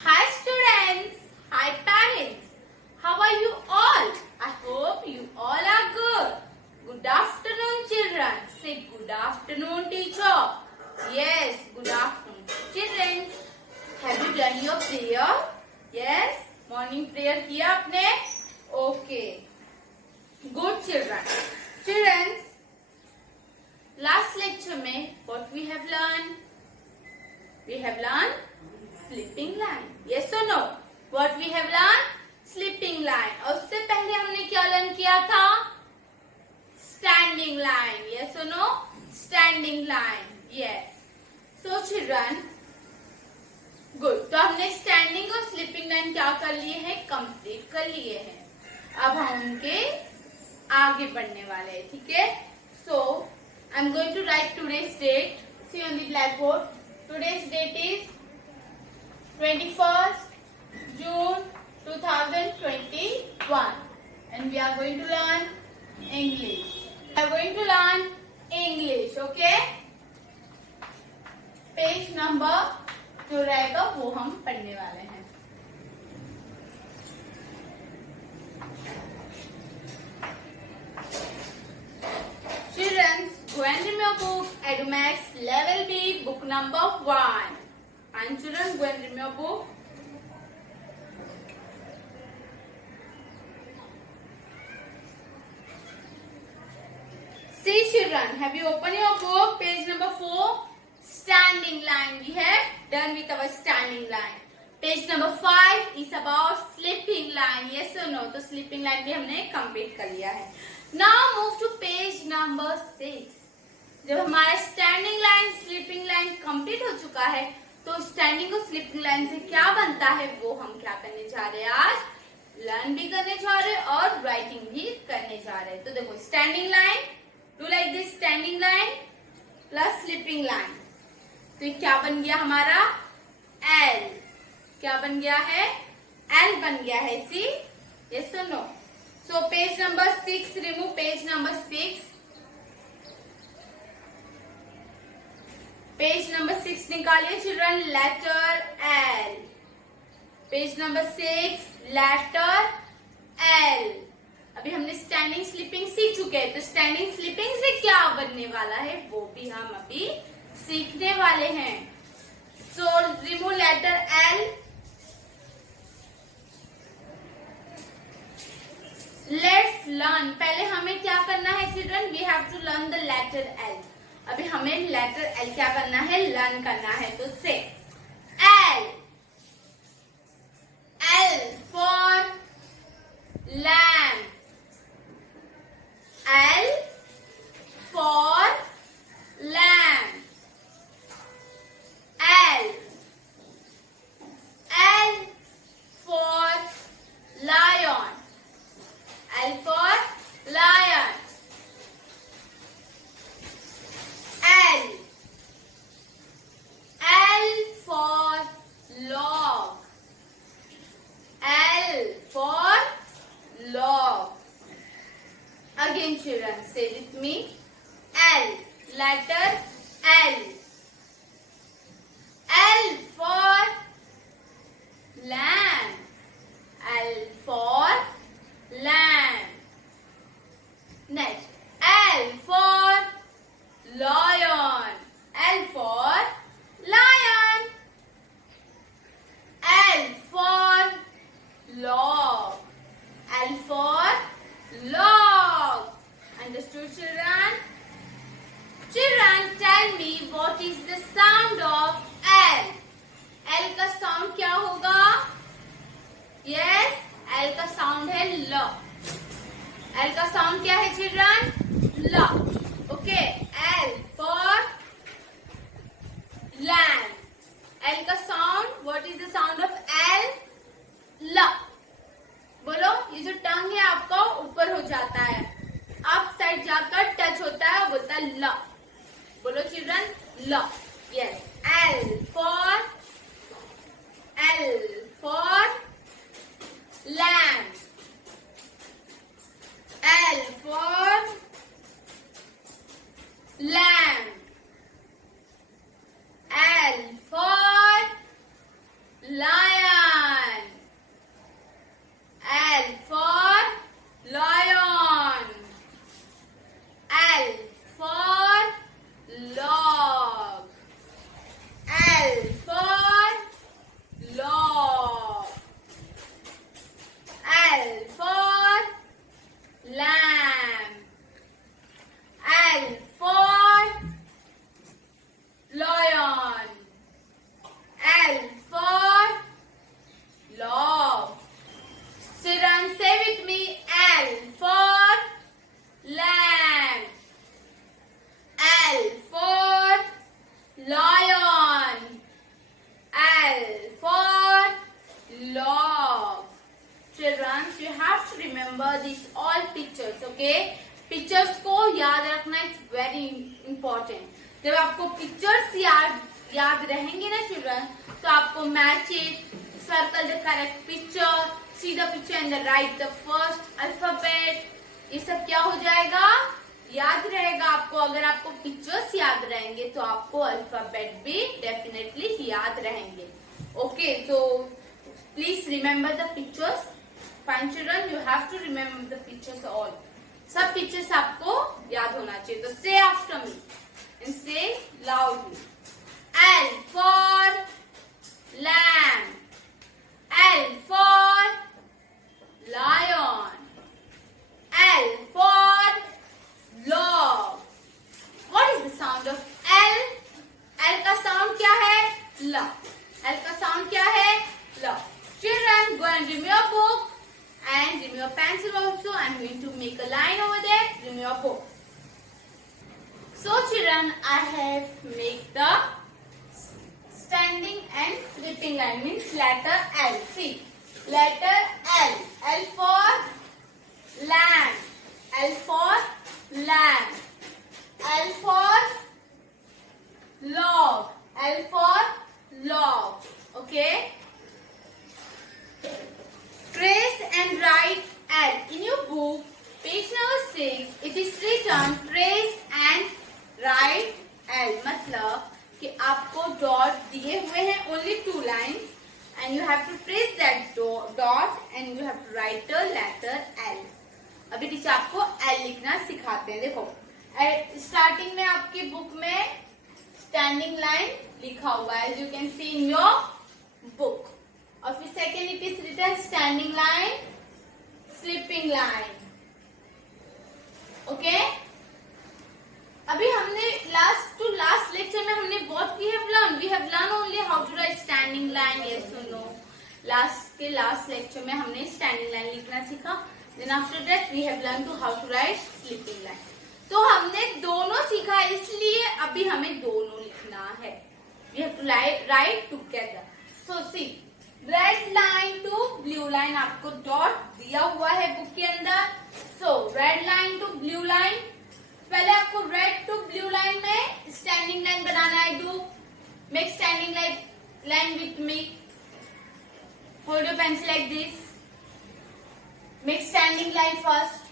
Hi students, hi parents, how are you all? I hope you all are good. Good afternoon children. Say good afternoon teacher. Yes, good afternoon. Children, have you done your prayer? Yes, morning prayer किया आपने? Okay. Good children. Children, last lecture में what we have learned? We have learned sleeping line. Yes और no? What we have learn? Sleeping line. और उससे पहले हमने क्या learn किया था? Standing line. यस और no? Standing line. Yes. So children, good. तो हमने स्टैंडिंग और स्लीपिंग लाइन क्या कर लिए हैं? कंप्लीट कर लिए हैं. अब हम उनके आगे बढ़ने वाले हैं. ठीक है. So I am going to write today's date. See on the black board. Today's date is 21st June 2021 and we are going to learn English. We are going to learn English, okay? Page number जो रहेगा वो हम पढ़ने वाले हैं. Children, go and read your book, EduMax Level B, book number 1. And children, go and read your book. See children, have you opened your book? Page number 4. Standing line. We have done with our standing line. Page number 5 is about sleeping line. Yes or no? तो sleeping line भी हमने complete कर लिया है. Now move to page number 6. जब हमारा standing line, sleeping line complete हो चुका है, तो स्टैंडिंग और स्लीपिंग लाइन से क्या बनता है वो हम क्या करने जा रहे हैं आज? लर्न भी करने जा रहे हैं और राइटिंग भी करने जा रहे हैं. तो देखो standing line, do like this standing line plus sleeping line. तो ये क्या बन गया हमारा? एल. क्या बन गया है? एल बन गया है. सी? यस और no? So page number 6, remove page number 6. Page number 6 निकालिए children. Letter L. Page number 6, letter L. अभी हमने स्टैंडिंग स्लीपिंग सीख चुके हैं, तो स्टैंडिंग स्लीपिंग से क्या बनने वाला है वो भी हम अभी सीखने वाले हैं. So remove letter L. Let's learn. पहले हमें क्या करना है children? We have to learn the letter L. अभी हमें लेटर एल क्या करना है? लर्न करना है. तो say L. L for lamp. L for lamp. L. L for lion. L for lion. L. L for log. L for log. Again children, say with me. L. Letter L. L for lamb. L for lamb. Next. L for lion. L for lion. L for log. L for log. Understood children? Children, tell me what is the sound of L? L का sound क्या होगा? Yes, L का sound है ल. L का sound क्या है children? ल. Okay. L for lamb. L का sound, what is the sound of L? ल. बोलो, ये जो टंग है आपका ऊपर हो जाता है, अप साइड जाकर टच होता है, बोलता है ल. बोलो चिल्ड्रन, ल. Yes. L for lamb. L for lamb. L for lion. remember these all pictures, okay? Pictures को याद रखना, it's very important. जब आपको pictures याद रहेंगे ना children, तो आपको match it, circle the correct picture, see the picture and write the first alphabet. ये सब क्या हो जाएगा, याद रहेगा आपको. अगर आपको पिक्चर्स याद रहेंगे तो आपको अल्फाबेट भी डेफिनेटली याद रहेंगे. ओके, तो please remember the pictures. Fine children, you have to remember the pictures all. सब पिक्चर्स आपको याद होना चाहिए. तो say after me and say loudly. L for lamb. L for lion. L for log. What is the sound of L? L का sound क्या है? ल. L का साउंड क्या है? ल. Children, go and remove your book and remove your pencil also. I'm going to make a line over there. Remove your book. So children, I have made the standing and slipping line, means letter L. See, letter L. L for lamb. L for lamb. L for log. L for log. Okay. Trace and write L. In your book, page number 6, it is written trace and write L. मतलब कि आपको dot दिए हुए हैं, only 2 lines, and you have to trace that dot and you have to write the letter L. अभी teacher आपको L लिखना सिखाते हैं. देखो, स्टार्टिंग में आपकी बुक में स्टैंडिंग लाइन लिखा हुआ है, as you can see in your book. और फिर second it is written standing line, slipping line. Okay, अभी हमने लास्ट लेक्चर में हमने what we have learn only how to write standing line, yes और नो. लास्ट लेक्चर में हमने standing line लिखना सीखा. Then after that we have learn to how to write slipping line. तो हमने दोनों सीखा, इसलिए अभी हमें दोनों लिखना है. We have to write together. So see, red line to blue line, आपको डॉट दिया हुआ है बुक के अंदर. So red line to blue line, पहले आपको रेड टू ब्लू लाइन में स्टैंडिंग लाइन बनाना है. Do make standing line with me. Hold your pencil like this. Make standing line first.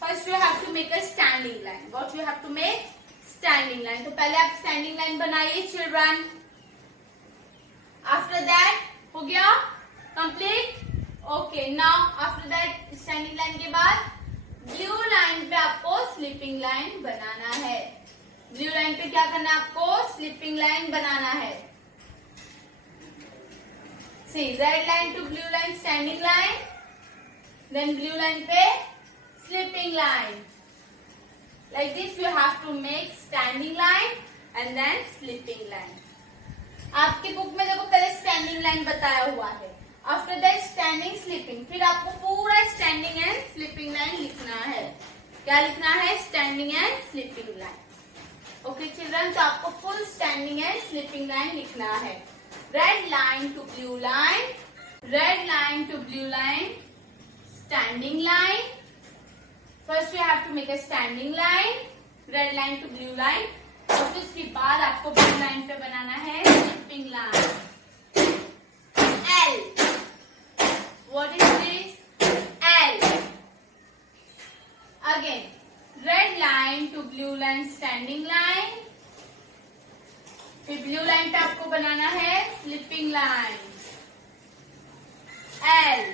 First you have to make a standing line. What you have to make? Standing line. तो पहले आप standing line बनाइए children. After that हो गया complete. Okay. Now after that standing line के बाद blue line पे आपको sleeping line बनाना है. Blue line पे क्या करना है आपको? Sleeping line बनाना है. See, red line to blue line standing line. Then blue line पे slipping line. Like this you have to make standing line and then slipping line. आपकी book में देखो पहले स्टैंडिंग लाइन बताया हुआ है. आफ्टर दैट स्टैंडिंग स्लिपिंग, फिर आपको पूरा स्टैंडिंग एंड स्लिपिंग लाइन लिखना है. क्या लिखना है? Standing and slipping line. Okay children, तो आपको full standing and slipping line लिखना है. Red line to blue line, red line to blue line, standing line. First you have to make a standing line, red line to blue line. और फिर उसके बाद आपको blue line पे बनाना है slipping line. L. What is this? L. Again, red line to blue line standing line. फिर blue line पे आपको बनाना है slipping line. L.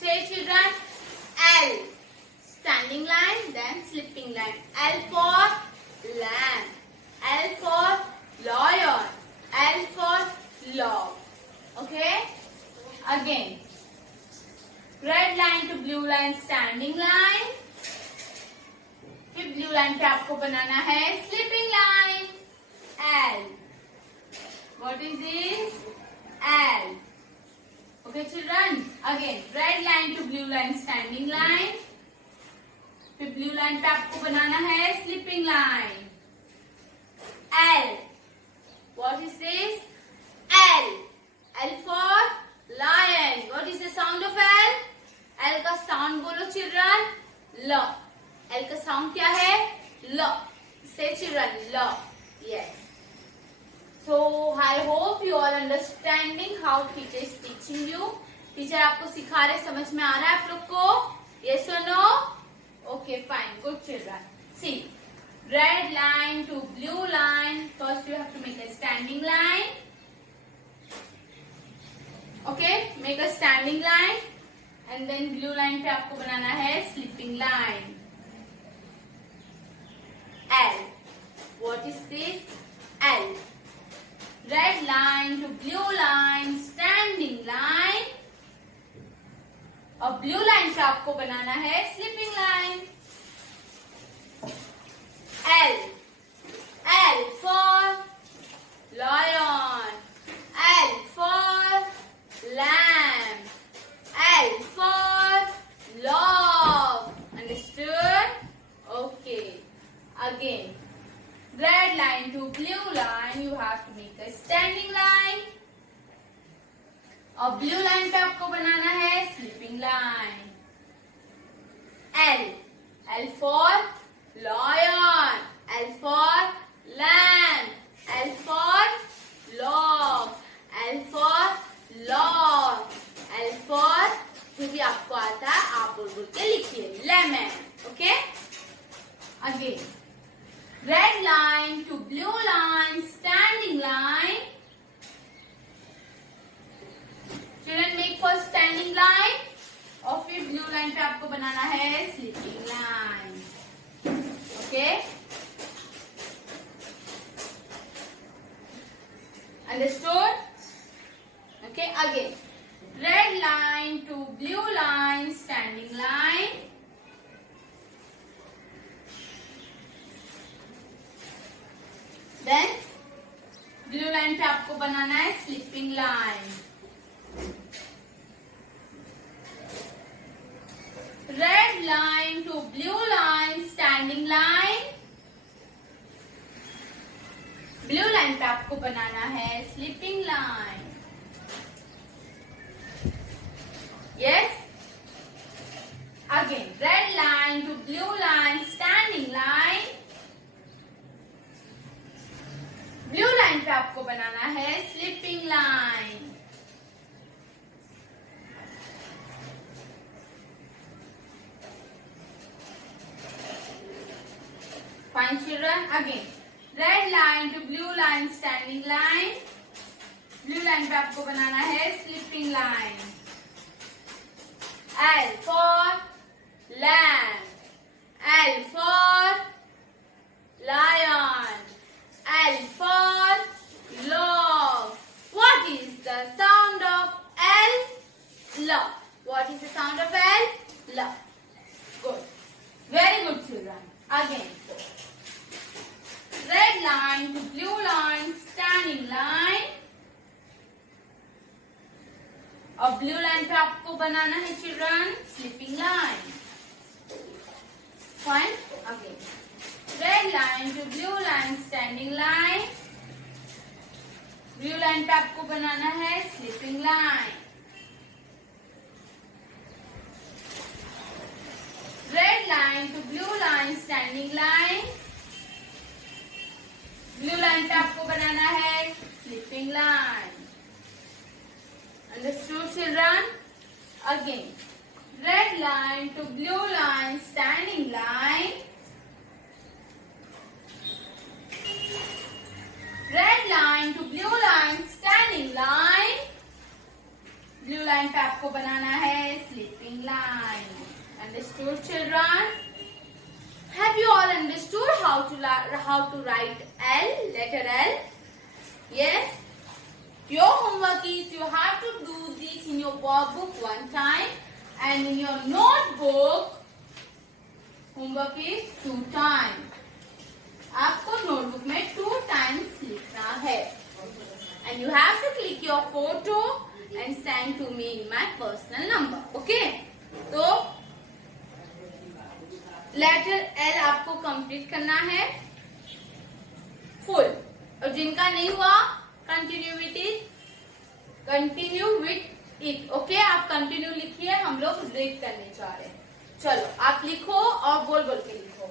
Say children, L. Standing line, then slipping line. L for lamb. L for lion. L for log. Okay? Again. Red line to blue line standing line. फिर blue line पे आपको बनाना है slipping line. L. What is this? L. Okay children? Again. Red line to blue line standing line. फिर blue line पे आपको बनाना है slipping line. L. What is this? L. L for lion. What is the sound of L? children? L. Yes. So I hope you all understanding how teacher is teaching you. Teacher आपको सिखा रहे, समझ में आ रहा है आप लोग को? Yes or no? Okay, fine. Good children. See, red line to blue line. First you have to make a standing line. Okay, make a standing line. And then blue line पे आपको बनाना है sleeping line. L. What is this? L. Red line to blue line, standing line. और blue line पे आपको बनाना है sleeping line. L. L for lion. L for lamb. L for log. Understood? Okay. Again, red line to blue line, you have to make a standing line. और blue line पे आपको बनाना है sleeping line. L. L for lion. L for lamb. L for log. L for log. L for जो भी आपको आता है आप बोल बोल के लिखिए. Lemon. Okay? Again, red line to blue line, standing line. Children, make first standing line और फिर blue line पे आपको बनाना है sleeping line. Okay? Understood? Okay, again. Red line to blue line, standing line. Then blue line पे आपको बनाना है sleeping line. Red line to blue line, standing line. Blue line पे आपको बनाना है sleeping line. Yes? Again, red line to blue line, standing line. Blue line पे आपको बनाना है sleeping line. Fine children. Again, red line to blue line, standing line. Blue line पे आपको बनाना है sleeping line. L for lamb. L for lion. L for log. What is the sound of L? L. What is the sound of L? L. Good. Very good children. Again. Red line to blue line, standing line. और blue line पे आपको बनाना है children sleeping line. Fine. Again red line to blue line, standing line. Blue line पे आपको बनाना है sleeping line. Red line to blue line, standing line. Blue line पे आपको बनाना है sleeping line. Understood children? Again, red line to blue line, standing line. Red line to blue line, standing line. Blue line पे आपको बनाना है sleeping line. Understood children? Have you all understood how to write L, letter L? Yes? Your homework is you have to do this in your workbook one time and in your notebook homework is 2 times. आपको notebook में 2 times लिखना है. And you have to click your photo and send to me in my personal number. Okay? तो letter L आपको complete करना है full. और जिनका नहीं हुआ कंटिन्यू विथ इट. ओके, आप कंटिन्यू लिखिए, हम लोग रीड करने जा रहे हैं. चलो आप लिखो और बोल बोल के लिखो.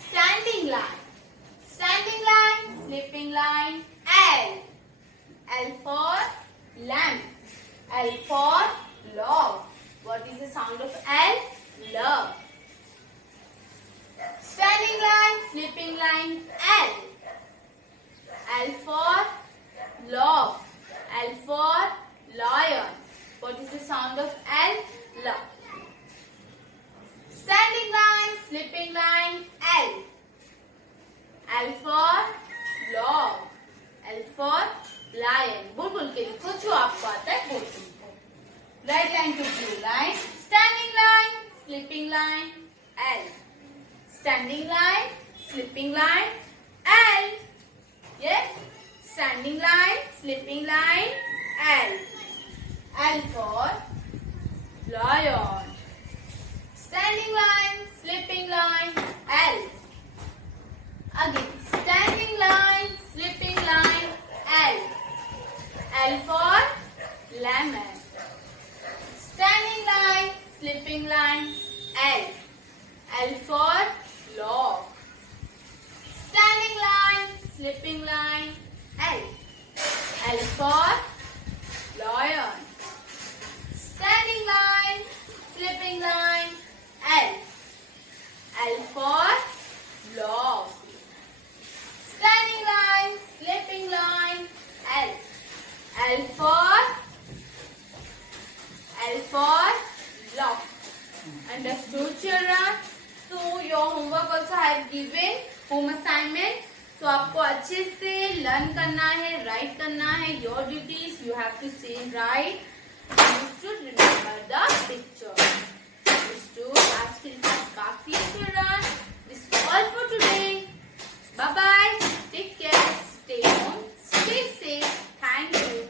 Standing line. Standing line, sleeping line, L. L for lamp. L for log. What is the sound of L? Love. Standing line, sleeping line, L. L for log. L for lion. What is the sound of L? Love. Standing line, sleeping line, L. L for log. L for lion. बोल के लिखो जो आपको आता है बोल के लिखो. Right line to blue line. Standing line, sleeping line, L. Standing line, sleeping line, L. Yes. Standing line, sleeping line, L. L for lion. Standing line, sleeping line, L. Again, standing line, sleeping line, L. L for lemon. Standing line, sleeping line, L. L for log. Standing line, sleeping line, L. L for lion. Standing line, sleeping line, L. L for log. Standing line, sleeping line, L. L for lock. Understood, children? So your homework also I have given home assignment. So आपको अच्छे से learn करना है, right करना है. Your duties you have to say right. You should remember the picture. Understood? आज के लिए काफी है, children. This is all for today. Bye bye. Take care. Stay home. Stay safe. Thank you.